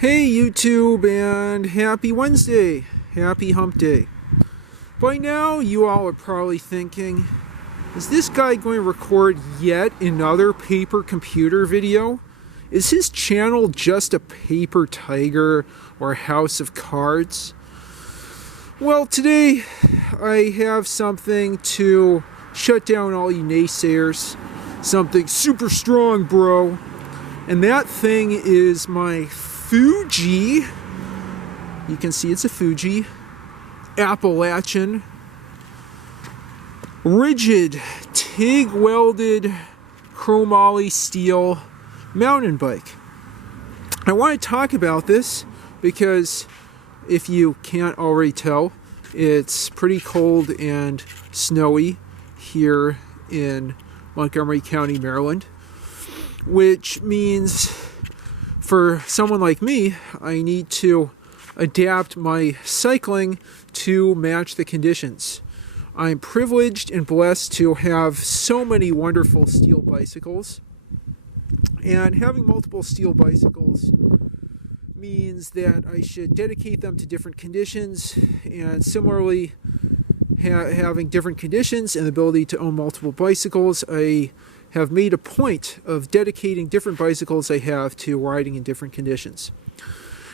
Hey YouTube, and happy Wednesday, happy hump day. By now you all are probably thinking, is this guy going to record yet another paper computer video? Is his channel just a paper tiger or a house of cards? Well, today I have something to shut down all you naysayers, something super strong, bro. And that thing is my Fuji, you can see it's a Fuji Appalachian rigid TIG welded chromoly steel mountain bike. I want to talk about this because if you can't already tell, it's pretty cold and snowy here in Montgomery County, Maryland, which means for someone like me, I need to adapt my cycling to match the conditions. I'm privileged and blessed to have so many wonderful steel bicycles, and having multiple steel bicycles means that I should dedicate them to different conditions, and similarly having different conditions and the ability to own multiple bicycles, I have made a point of dedicating different bicycles I have to riding in different conditions.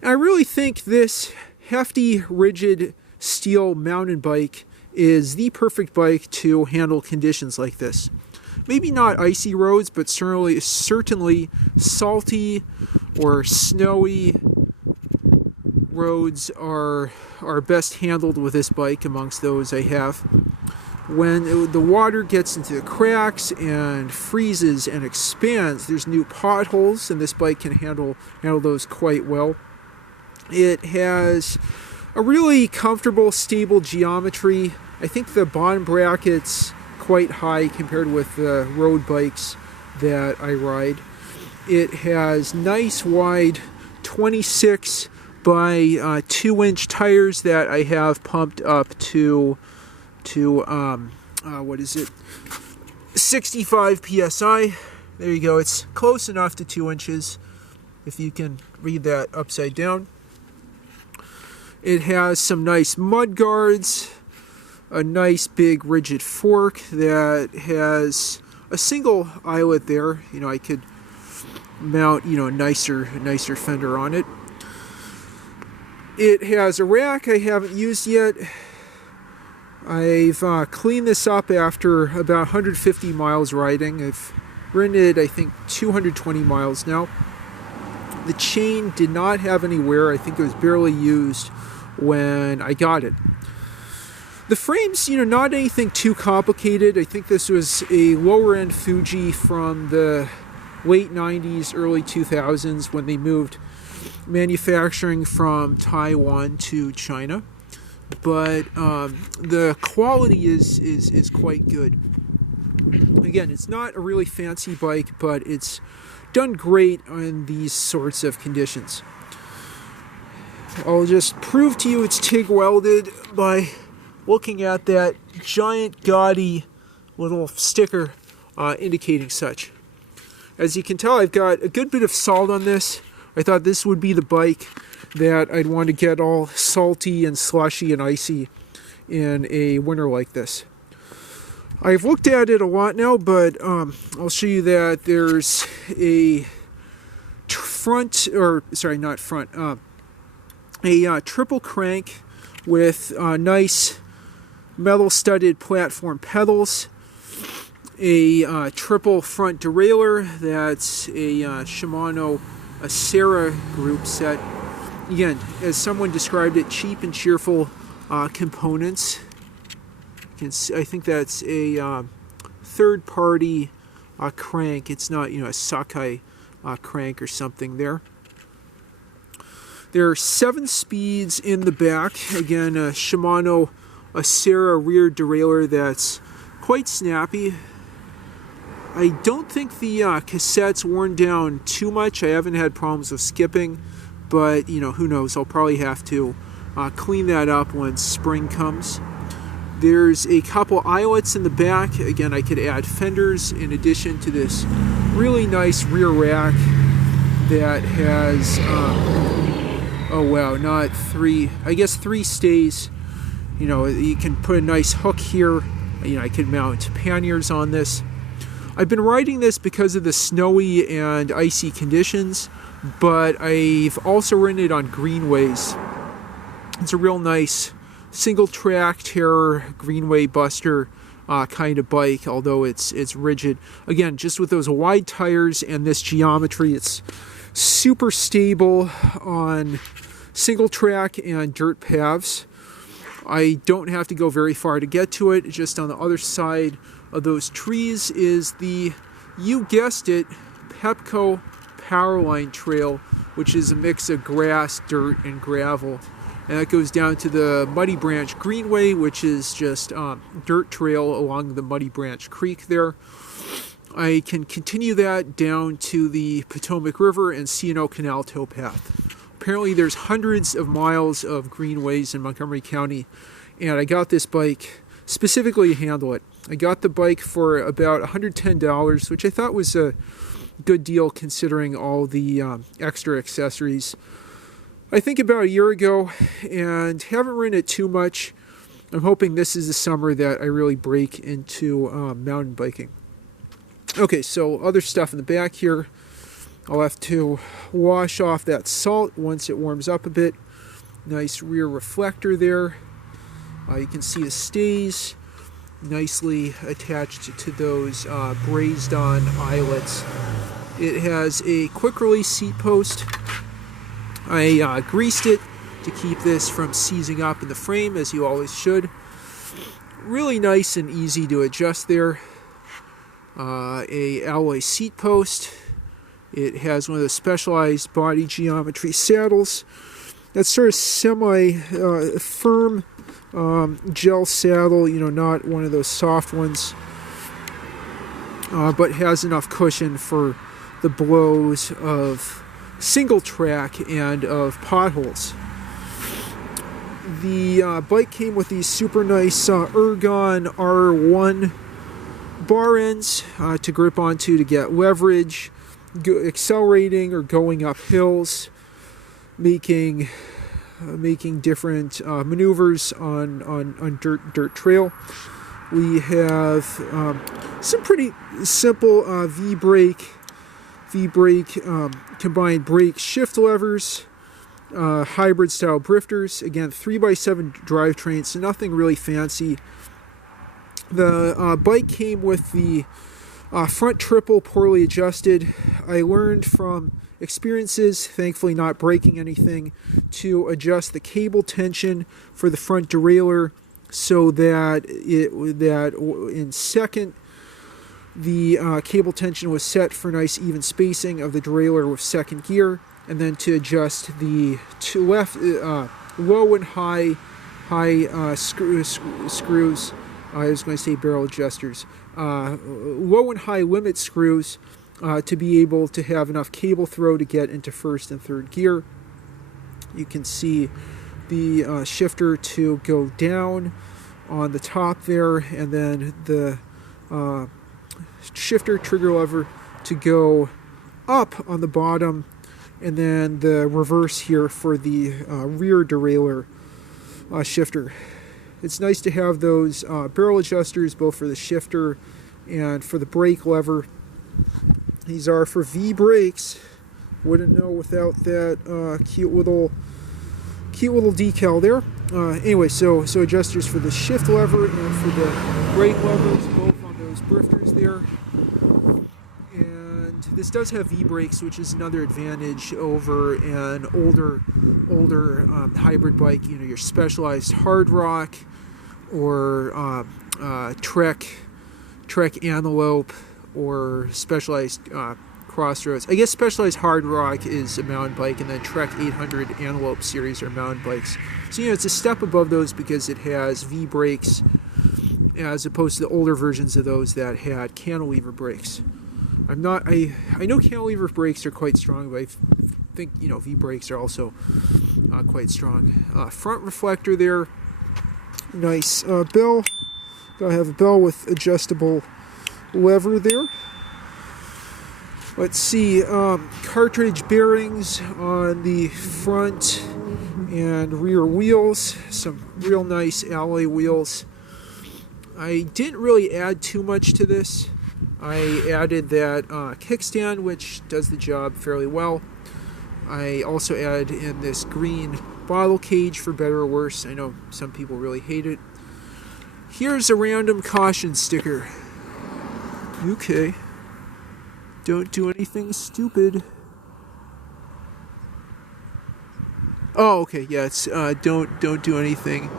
And I really think this hefty, rigid steel mountain bike is the perfect bike to handle conditions like this. Maybe not icy roads, but certainly salty or snowy roads are best handled with this bike amongst those I have. When the water gets into the cracks and freezes and expands, there's new potholes, and this bike can handle those quite well. It has a really comfortable, stable geometry. I think the bottom bracket's quite high compared with the road bikes that I ride. It has nice wide 26 by 2-inch tires that I have pumped up to 65 psi. There you go. It's close enough to 2 inches, if you can read that upside down. It has some nice mud guards, a nice big rigid fork that has a single eyelet there. I could mount a nicer fender on it. It has a rack I haven't used yet. I've cleaned this up after about 150 miles riding. I've ridden it, I think, 220 miles now. The chain did not have any wear. I think it was barely used when I got it. The frame's, not anything too complicated. I think this was a lower-end Fuji from the late 90s, early 2000s when they moved manufacturing from Taiwan to China. But the quality is quite good. Again, it's not a really fancy bike, but it's done great in these sorts of conditions. I'll just prove to you it's TIG welded by looking at that giant gaudy little sticker indicating such. As you can tell, I've got a good bit of salt on this. I thought this would be the bike that I'd want to get all salty and slushy and icy in a winter like this. I've looked at it a lot now, but I'll show you that there's a a triple crank with nice metal studded platform pedals, a triple front derailleur that's a Shimano Acera group set. Again, as someone described it, cheap and cheerful components. I think that's a third-party crank. It's not, a Sakai crank or something there. There are 7 speeds in the back. Again, a Shimano Acera rear derailleur that's quite snappy. I don't think the cassette's worn down too much. I haven't had problems with skipping. But, who knows? I'll probably have to clean that up when spring comes. There's a couple eyelets in the back. Again, I could add fenders in addition to this really nice rear rack that has oh wow, not three, I guess 3 stays. You know, you can put a nice hook here. You know, I could mount panniers on this. I've been riding this because of the snowy and icy conditions, but I've also ridden it on greenways. It's a real nice single track terror greenway buster kind of bike, although it's rigid. Again, just with those wide tires and this geometry, it's super stable on single track and dirt paths. I don't have to go very far to get to it. Just on the other side of those trees is the, you guessed it, Pepco Powerline Trail, which is a mix of grass, dirt, and gravel. And that goes down to the Muddy Branch Greenway, which is just dirt trail along the Muddy Branch Creek there. I can continue that down to the Potomac River and C&O Canal towpath. Apparently there's hundreds of miles of greenways in Montgomery County, and I got this bike specifically to handle it. I got the bike for about $110, which I thought was a good deal considering all the extra accessories. I think about a year ago, and haven't ridden it too much. I'm hoping this is the summer that I really break into mountain biking. Okay, so other stuff in the back here. I'll have to wash off that salt once it warms up a bit. Nice rear reflector there. You can see the stays nicely attached to those brazed on eyelets. It has a quick release seat post. I greased it to keep this from seizing up in the frame, as you always should. Really nice and easy to adjust there. A alloy seat post. It has one of those specialized body geometry saddles. That's sort of semi-firm gel saddle, you know, not one of those soft ones, but has enough cushion for the blows of single track and of potholes. The bike came with these super nice Ergon R1 bar ends to grip onto to get leverage, accelerating or going up hills, making different maneuvers on dirt trail. We have some pretty simple V-brake combined brake shift levers, hybrid style drifters. Again, 3x7 drivetrain, so nothing really fancy. The bike came with the front triple poorly adjusted. I learned from experiences, thankfully not breaking anything, to adjust the cable tension for the front derailleur so that in second the cable tension was set for nice even spacing of the derailleur with second gear, and then to adjust the low and high screws. I was going to say barrel adjusters. Low and high limit screws to be able to have enough cable throw to get into first and third gear. You can see the shifter to go down on the top there, and then the shifter trigger lever to go up on the bottom, and then the reverse here for the rear derailleur shifter. It's nice to have those barrel adjusters both for the shifter and for the brake lever. These are for V brakes. Wouldn't know without that cute little decal there. Anyway, so adjusters for the shift lever and for the brake levers, both on those drifters there. And this does have V brakes, which is another advantage over an older hybrid bike. You know, your specialized hard rock or Trek Antelope or specialized Crossroads. I guess specialized hard rock is a mountain bike, and then Trek 800 Antelope series are mountain bikes. So, you know, it's a step above those because it has V brakes as opposed to the older versions of those that had cantilever brakes. I know cantilever brakes are quite strong, but I think, you know, V brakes are also quite strong. Front reflector there. Nice bell. Gotta have a bell with adjustable lever there. Let's see, cartridge bearings on the front and rear wheels, some real nice alloy wheels. I didn't really add too much to this. I added that kickstand, which does the job fairly well. I also added in this green bottle cage for better or worse. I know some people really hate it. Here's a random caution sticker. Okay. Don't do anything stupid. Oh, okay, yeah, it's don't do anything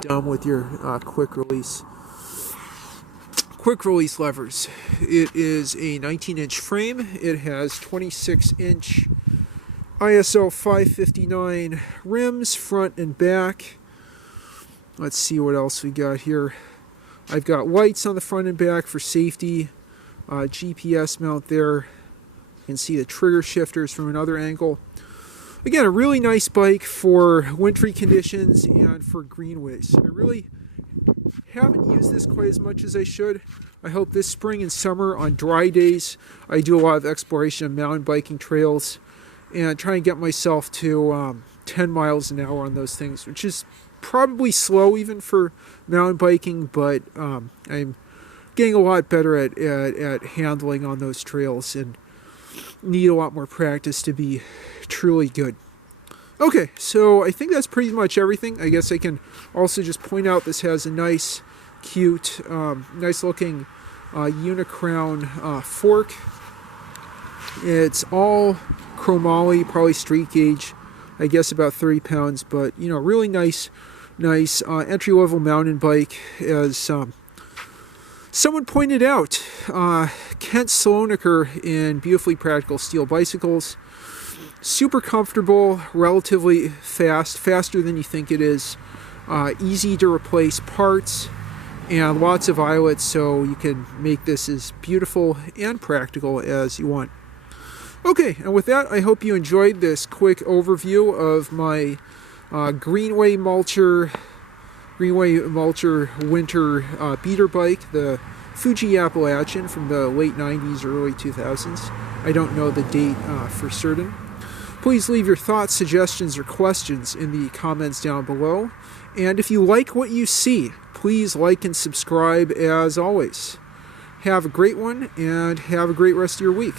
dumb with your quick release levers. It is a 19-inch frame. It has 26-inch ISO 559 rims, front and back. Let's see what else we got here. I've got lights on the front and back for safety. GPS mount there. You can see the trigger shifters from another angle. Again, a really nice bike for wintry conditions and for greenways. I really haven't used this quite as much as I should. I hope this spring and summer on dry days I do a lot of exploration of mountain biking trails and try and get myself to 10 miles an hour on those things, which is probably slow even for mountain biking, but I'm getting a lot better at handling on those trails and need a lot more practice to be truly good. Okay, so I think that's pretty much everything. I guess I can also just point out this has a nice, cute, nice looking unicrown fork. It's all chromoly, probably street gauge, I guess about 30 pounds, but you know, really nice entry-level mountain bike. As someone pointed out, Kent Slonaker in Beautifully Practical Steel Bicycles. Super comfortable, relatively fast, faster than you think it is. Easy to replace parts, and lots of eyelets, so you can make this as beautiful and practical as you want. Okay, and with that, I hope you enjoyed this quick overview of my greenway mulcher winter beater bike, the Fuji Appalachian from the late 90s or early 2000s. I don't know the date for certain. Please leave your thoughts, suggestions, or questions in the comments down below. And if you like what you see, please like and subscribe as always. Have a great one, and have a great rest of your week.